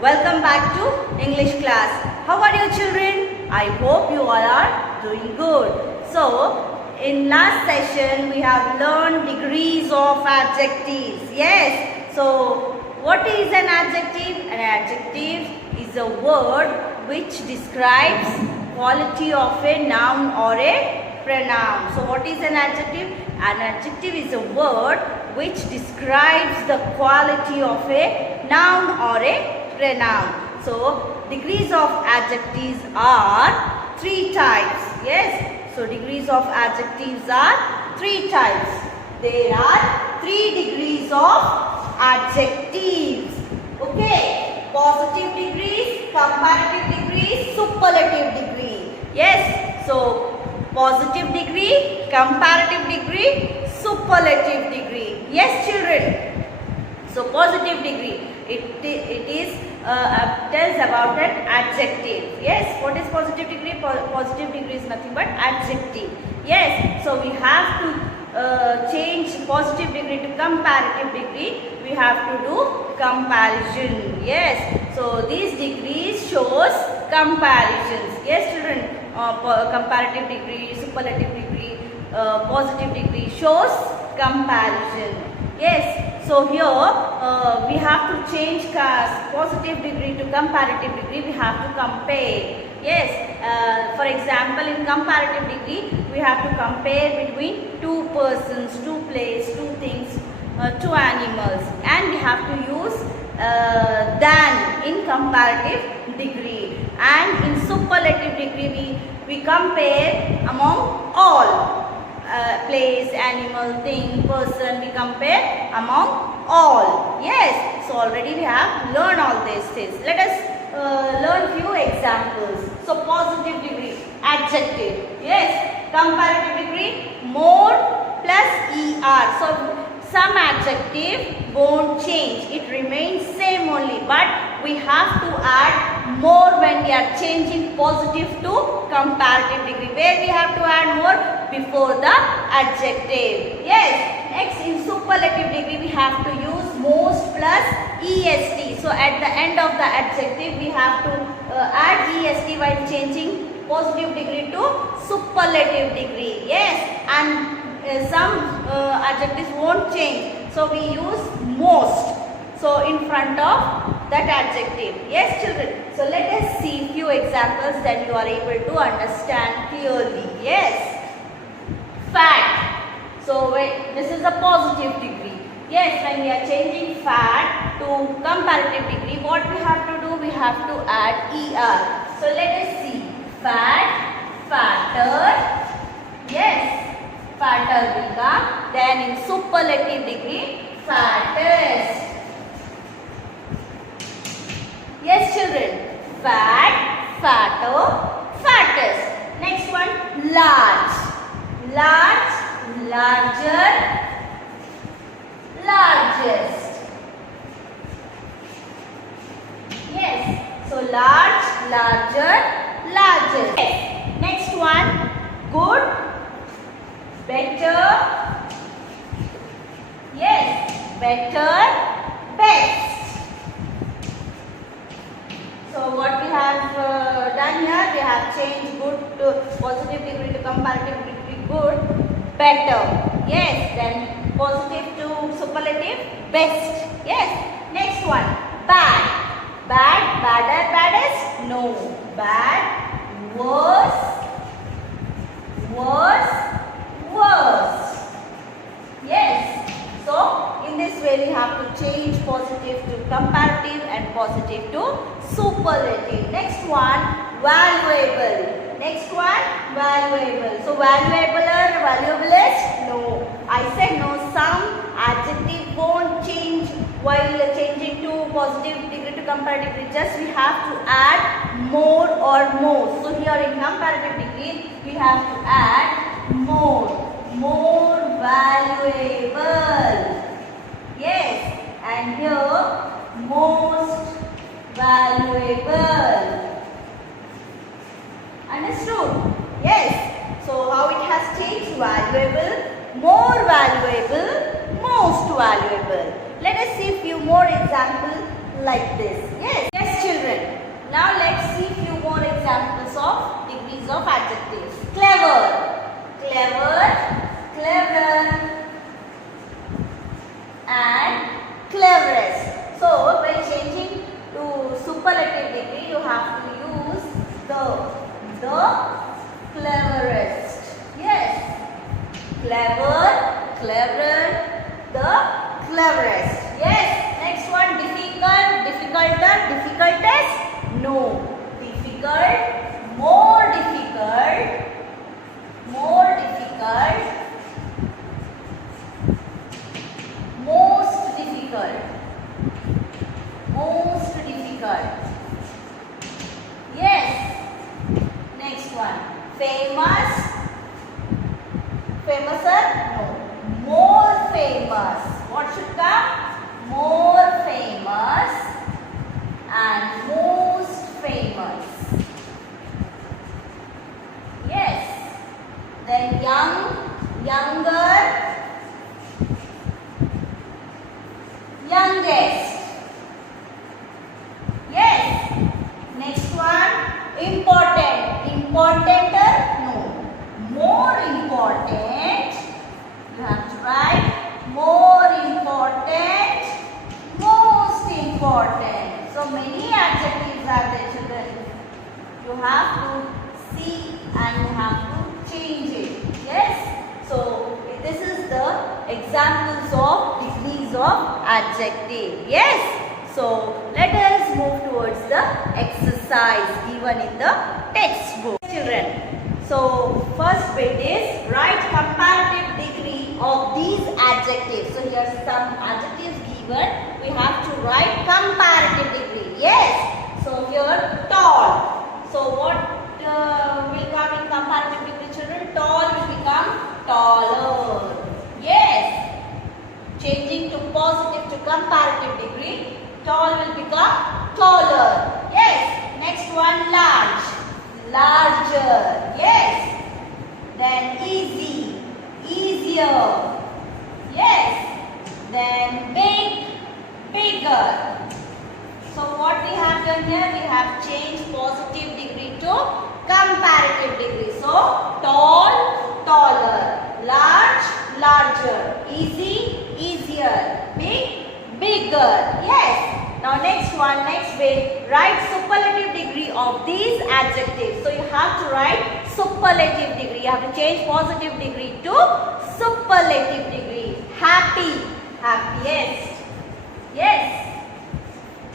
Welcome back to English class. How are you children? I hope you all are doing good. So, in last session we have learned degrees of adjectives. Yes. So, what is an adjective? An adjective is a word which describes quality of a noun or a pronoun. So, what is an adjective? An adjective is a word which describes the quality of a noun or a pronoun. So, degrees of adjectives are three types. Yes. So, degrees of adjectives are three types. There are 3 degrees of adjectives. Okay. Positive degrees, comparative degrees, superlative degree. Yes. So, positive degree, comparative degree, superlative degree. Yes, children. So, positive degree. It is tells about an adjective. Yes, what is positive degree? Positive degree is nothing but adjective. Yes, so we have to change positive degree to comparative degree. We have to do comparison. Yes, so these degrees shows comparisons. Yes, children, comparative degree, superlative degree, positive degree shows comparison. Yes, so here we have to change positive degree to comparative degree. We have to compare. Yes, for example, in comparative degree, we have to compare between 2 persons, 2 places, 2 things, 2 animals, and we have to use than in comparative degree. And in superlative degree, we compare among all. Place, animal, thing, person, we compare among all. Yes, so already we have learned all these things. Let us learn few examples. So, positive degree, adjective. Yes, comparative degree, more plus er. So, some adjective won't change. It remains same only. But we have to add more when we are changing positive to comparative degree. Where we have to add more? Before the adjective. Yes. Next, in superlative degree, we have to use most plus est. So, at the end of the adjective, we have to add est while changing positive degree to superlative degree. Yes. And some adjectives won't change. So, we use most. So, in front of that adjective. Yes, children. So, let us see few examples, then you are able to understand clearly. Yes. Fat. So, this is a positive degree. Yes, when we are changing fat to comparative degree, what we have to do? We have to add er. So, let us see. Fat, fatter. Yes, fatter will come. Then in superlative degree, fattest. Yes, children. Fat, fatter, fattest. Next one, large. Large, larger, largest. Yes. So, large, larger, largest. Yes. Next one, good, better. Yes. Better, best. So, what we have done here, we have changed good to positive degree to comparative degree. Good, better. Yes, then positive to superlative, best. Yes. Next one, bad. Bad, badder, baddest? No. Bad, worse, worse, worse. Yes. So, in this way we have to change positive to comparative and positive to superlative. Next one, valuable. Next one, valuable. So, valuable or valuablest? No. I said no. Some adjective won't change while changing to positive degree to comparative degree. Just we have to add more or most. So, here in comparative degree, we have to add more. More valuable. Yes. And here, most valuable. Understood? Yes. So, how it has changed? Valuable, more valuable, most valuable. Let us see few more examples like this. Yes. Yes, Now let's see few more examples of degrees of adjectives. Clever, clever, clever, and cleverest. So when changing to superlative degree, you have to use the cleverest. Yes, clever, clever, the cleverest. Yes. Next one, difficult, difficulter, difficultest. No, difficult, more difficult, more difficult, most difficult, most difficult. Yes. Next one, famous, famouser. No, more famous. What should come? More famous and most famous. Yes. Then young, younger, youngest. Yes. Next one, important, importanter. No, more important. You have to write more important, most important. So many adjectives are there, children. You have to see and you have to change it. Yes. So this is the examples of degrees of adjective. Yes. So let us move towards the exercise given in the textbook. Children. So first bit is write comparative degree of these adjectives. So here are some adjectives given. We have to write comparative degree. Yes. So here tall. So what will come in comparative degree, children? Tall will become taller. Yes. Changing to positive to comparative degree, tall will become taller. Yes. Next one, large, larger. Yes. Then easy, easier. Yes. Then big, bigger. So what we have done here, we have changed positive degree to comparative degree. So tall, taller, large, larger, easy, easier, big, bigger. Yes. Now next one, next bit, write superlative degree of these adjectives. So you have to write superlative degree. You have to change positive degree to superlative degree. Happy, happiest. Yes.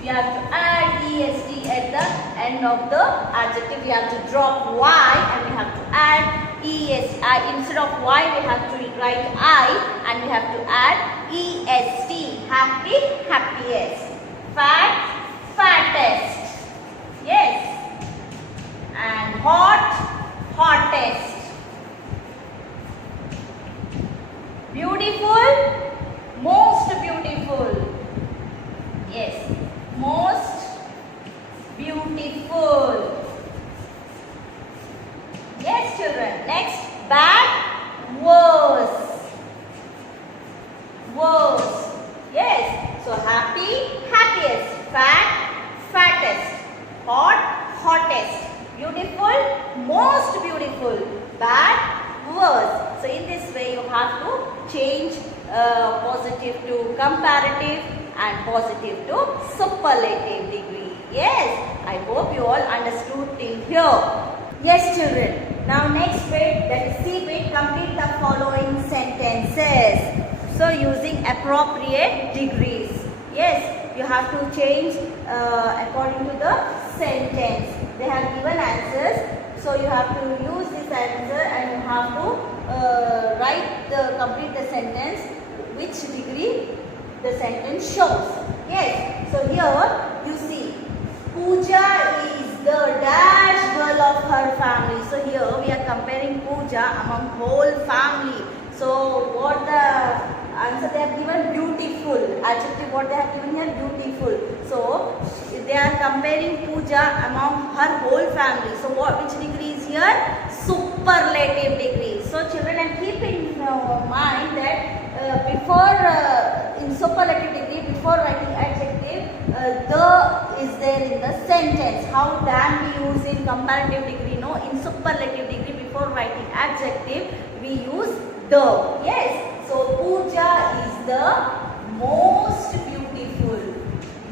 We have to add est at the end of the adjective. We have to drop y and we have to add est. Instead of y, we have to write I and we have to add est. Happy, happiest. Fat, fattest. Yes. And hot, hottest. Beautiful, most beautiful. Yes. Most beautiful. Yes, children. Next, bad, worse. Worse. Yes. So happy, happiest. Fat, fattest. Hot, hottest. Beautiful, most beautiful. Bad, worse. So in this way, you have to change positive to comparative and positive to superlative degree. Yes, I hope you all understood till here. Yes, children. Now next bit, that is C bit, complete the following sentences. So using appropriate degrees. Yes, you have to change according to the sentence. They have given answers. So you have to use this answer and you have to complete the sentence which degree the sentence shows. Yes. So here you see Pooja is the dash girl of her family. So here we are comparing Pooja among whole family. So what the answer they have given? Beautiful. Adjective what they have given here? Beautiful. So they are comparing Pooja among her whole family. So which degree is here? Superlative degree. So children, and keep in mind that before in superlative degree, before writing adjective, the is there in the sentence. How than we use in comparative degree, no, in superlative degree before writing adjective we use the. Yes, so Pooja is the most beautiful,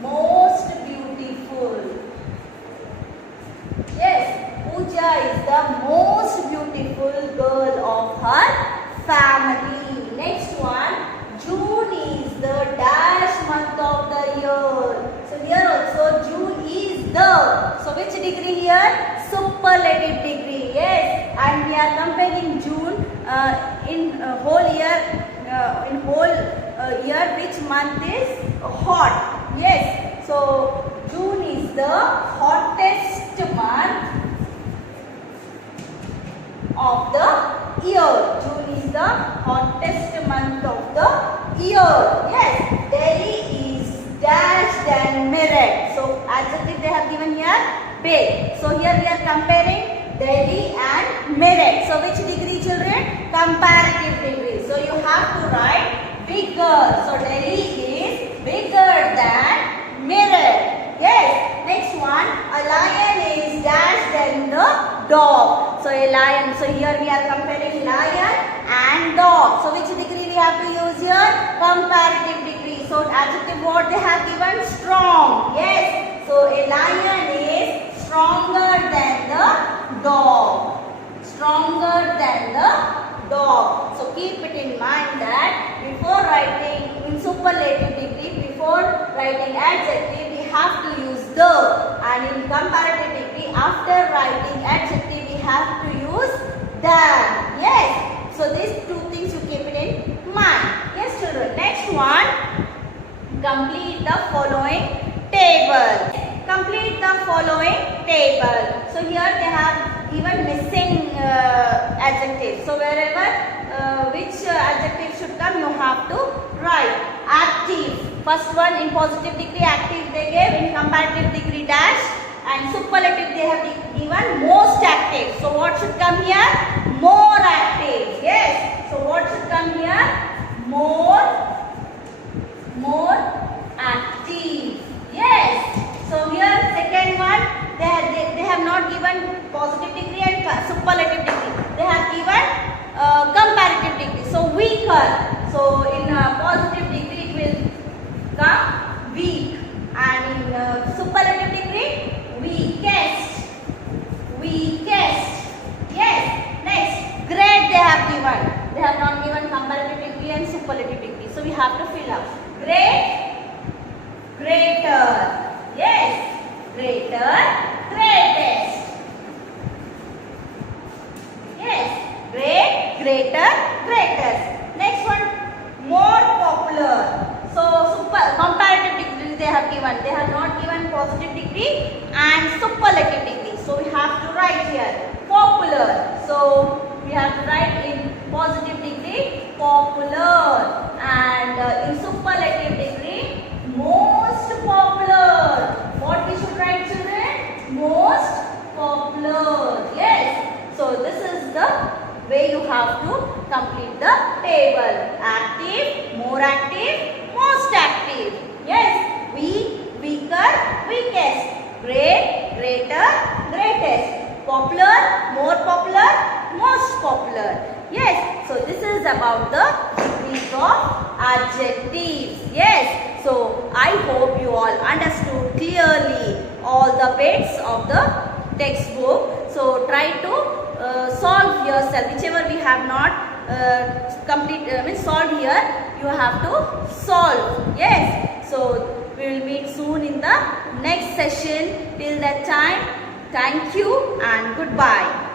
most beautiful. Yes, Pooja is the most beautiful girl of her family. Next one, June is the dash month of the year. So here also June is the. So which degree here? Superlative degree. Yes, and we are comparing June in whole year. In whole year, which month is hot? Yes, so June is the hottest month of the year. June is the hottest month of the year. Yes, Delhi is dashed and mirrored. So adjective they have given here big. So here we are comparing Delhi and mirrored. So which degree, children? Comparative degree. So you have to write bigger. So Delhi is bigger than mirrored. Yes. Next one, a lion is dashed than the dog. So a lion. So here we are comparing lion and dog. So which degree we have to use here? Comparative degree. So adjective word they have given strong. Yes. So a lion is stronger than the dog. Stronger than the dog. So keep it in mind that before writing in superlative degree, before writing adjective, we have to use the, and in comparative degree, after writing adjective, we have to use than. Yes. So these two things you keep it in mind. Yes, children. Next one, complete the following table. Complete the following table. So here they have given missing adjectives. So wherever which adjective should come, you have to write. Active. First one in positive degree active they gave, in comparative degree dash, and superlative they have given most active. So what should come here? More active. Yes. So what should come here? More active. Yes. So here second one they have not given positive degree and superlative degree. They have given comparative degree. So weaker. So in positive degree it will come weak, and in superlative degree weakest. Weakest. Yes. Next, great they have given. They have not given comparative degree and superlative degree. So we have to fill up. Great, greater. Yes. Greater, greatest. Yes. Great, greater, greatest. Next one, more popular. So comparative degree they have given. They have not given positive degree and superlative degree. So we have to write here popular. So we have to write in positive degree popular, and in superlative degree most popular. What we should write, children? Most popular. Yes. So this is the way you have to complete the table. Active, more active, most active. Yes. Weak, weaker, weakest. Great, greater, greatest. Popular, more popular, most popular. Yes. So this is about the degrees of adjectives. Yes. So I hope you all understood clearly all the bits of the textbook. So try to solve yourself. Whichever we have not solved here, you have to solve. Yes. So we will meet soon in the next session. Till that time, thank you and goodbye.